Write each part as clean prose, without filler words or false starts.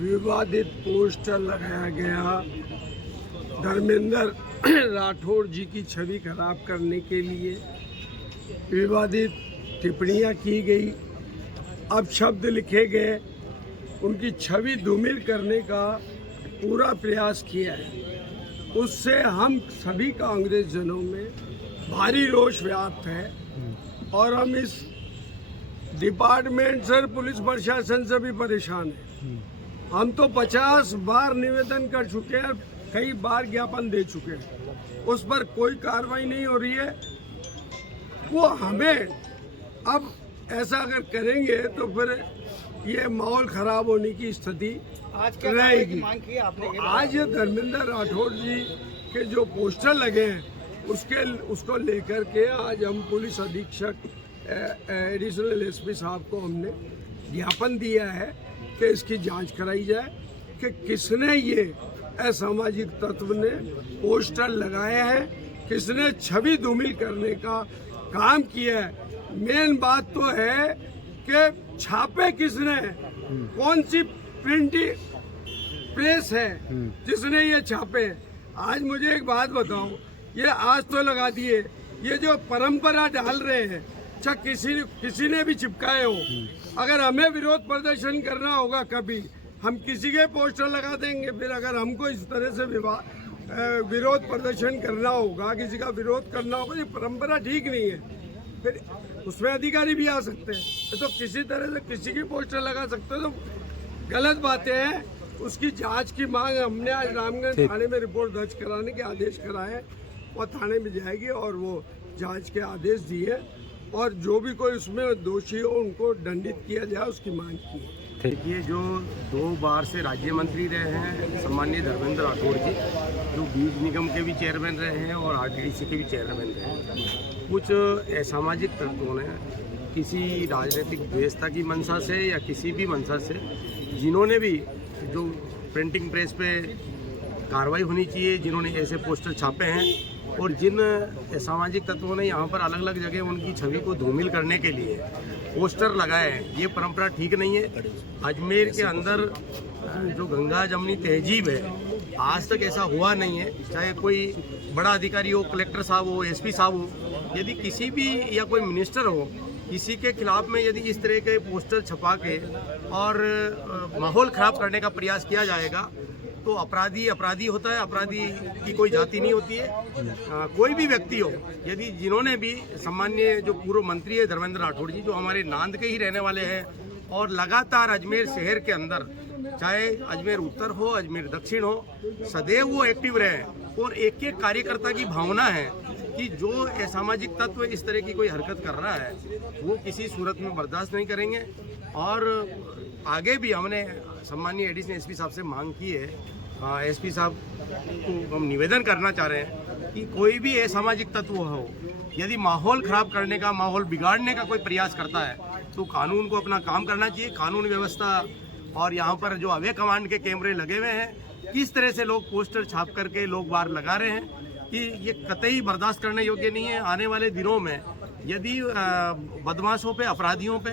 विवादित पोस्टर लगाया गया धर्मेंद्र राठौड़ जी की छवि खराब करने के लिए, विवादित टिप्पणियां की गई, अपशब्द लिखे गए, उनकी छवि धूमिल करने का पूरा प्रयास किया है। उससे हम सभी कांग्रेस जनों में भारी रोष व्याप्त है और हम इस डिपार्टमेंट से, पुलिस प्रशासन से भी परेशान हैं। हम तो 50 बार निवेदन कर चुके हैं, कई बार ज्ञापन दे चुके हैं, उस पर कोई कार्रवाई नहीं हो रही है। वो हमें अब ऐसा अगर करेंगे तो फिर ये माहौल खराब होने की स्थिति रहेगी। आज धर्मेंद्र राठौड़ जी के जो पोस्टर लगे हैं उसको लेकर के आज हम पुलिस अधीक्षक एडिशनल एसपी साहब को हमने ज्ञापन दिया है कि इसकी जांच कराई जाए कि किसने ये असामाजिक तत्व ने पोस्टर लगाए हैं, किसने छवि धूमिल करने का काम किया है। मेन बात तो है कि छापे किसने, कौन सी प्रिंटिंग प्रेस है जिसने ये छापे। आज मुझे एक बात बताओ, ये आज तो लगा दिए, ये जो परंपरा डाल रहे हैं, अच्छा किसी ने भी चिपकाए हो, अगर हमें विरोध प्रदर्शन करना होगा कभी, हम किसी के पोस्टर लगा देंगे। फिर अगर हमको इस तरह से विरोध प्रदर्शन करना होगा, किसी का विरोध करना होगा, ये परंपरा ठीक नहीं है। फिर उसमें अधिकारी भी आ सकते हैं, तो किसी तरह से किसी की पोस्टर लगा सकते हैं, तो गलत बातें हैं। उसकी जांच की मांग हमने आज रामगंज थाने में रिपोर्ट दर्ज कराने के आदेश कराए और थाने में जाएगी और वो जांच के आदेश दिए और जो भी कोई उसमें दोषी हो उनको दंडित किया जाए, उसकी मांग की है। देखिए, जो 2 बार से राज्य मंत्री रहे हैं सम्मानीय धर्मेंद्र राठौड़ जी, जो बीज निगम के भी चेयरमैन रहे हैं और आरटीडीसी के भी चेयरमैन रहे हैं, कुछ असामाजिक तत्वों ने किसी राजनीतिक व्यवस्था की मंशा से या किसी भी मंशा से, जिन्होंने भी जो प्रिंटिंग प्रेस पे कार्रवाई होनी चाहिए, जिन्होंने ऐसे पोस्टर छापे हैं और जिन सामाजिक तत्वों ने यहाँ पर अलग अलग जगह उनकी छवि को धूमिल करने के लिए पोस्टर लगाए हैं, ये परंपरा ठीक नहीं है। अजमेर के अंदर जो गंगा जमनी तहजीब है, आज तक ऐसा हुआ नहीं है। चाहे कोई बड़ा अधिकारी हो, कलेक्टर साहब हो, एसपी साहब हो, यदि किसी भी या कोई मिनिस्टर हो, किसी के खिलाफ में यदि इस तरह के पोस्टर छपा के और माहौल खराब करने का प्रयास किया जाएगा तो अपराधी होता है। अपराधी की कोई जाति नहीं होती है। कोई भी व्यक्ति हो, यदि जिन्होंने भी सम्मान्य जो पूर्व मंत्री है धर्मेंद्र राठौड़ जी, जो हमारे नांद के ही रहने वाले हैं और लगातार अजमेर शहर के अंदर, चाहे अजमेर उत्तर हो, अजमेर दक्षिण हो, सदैव वो एक्टिव रहे और एक एक कार्यकर्ता की भावना है कि जो असामाजिक तत्व इस तरह की कोई हरकत कर रहा है वो किसी सूरत में बर्दाश्त नहीं करेंगे। और आगे भी हमने सम्मानीय एडिशनल एसपी साहब से मांग की है, एसपी साहब को हम निवेदन करना चाह रहे हैं कि कोई भी असामाजिक तत्व हो, यदि माहौल खराब करने का, माहौल बिगाड़ने का कोई प्रयास करता है तो कानून को अपना काम करना चाहिए। कानून व्यवस्था और यहाँ पर जो अवय कमांड के कैमरे लगे हुए हैं, किस तरह से लोग पोस्टर छाप करके लोग बाहर लगा रहे हैं, कि ये कतई बर्दाश्त करने योग्य नहीं है। आने वाले दिनों में यदि बदमाशों पे, अपराधियों पे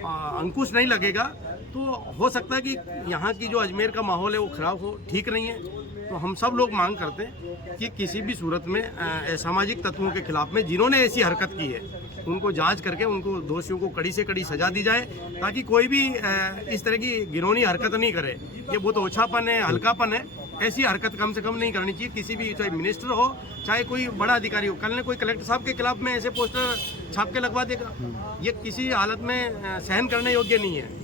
अंकुश नहीं लगेगा तो हो सकता है कि यहाँ की जो अजमेर का माहौल है वो खराब हो, ठीक नहीं है। तो हम सब लोग मांग करते हैं कि किसी भी सूरत में असामाजिक तत्वों के खिलाफ में जिन्होंने ऐसी हरकत की है उनको जांच करके उनको दोषियों को कड़ी से कड़ी सजा दी जाए, ताकि कोई भी इस तरह की घिनौनी हरकत नहीं करे। ये बहुत ओछापन है, हल्कापन है। ऐसी हरकत कम से कम नहीं करनी चाहिए। किसी भी, चाहे मिनिस्टर हो, चाहे कोई बड़ा अधिकारी हो, कल ने कोई कलेक्टर साहब के खिलाफ में ऐसे पोस्टर छाप के लगवा देगा, ये किसी हालत में सहन करने योग्य नहीं है।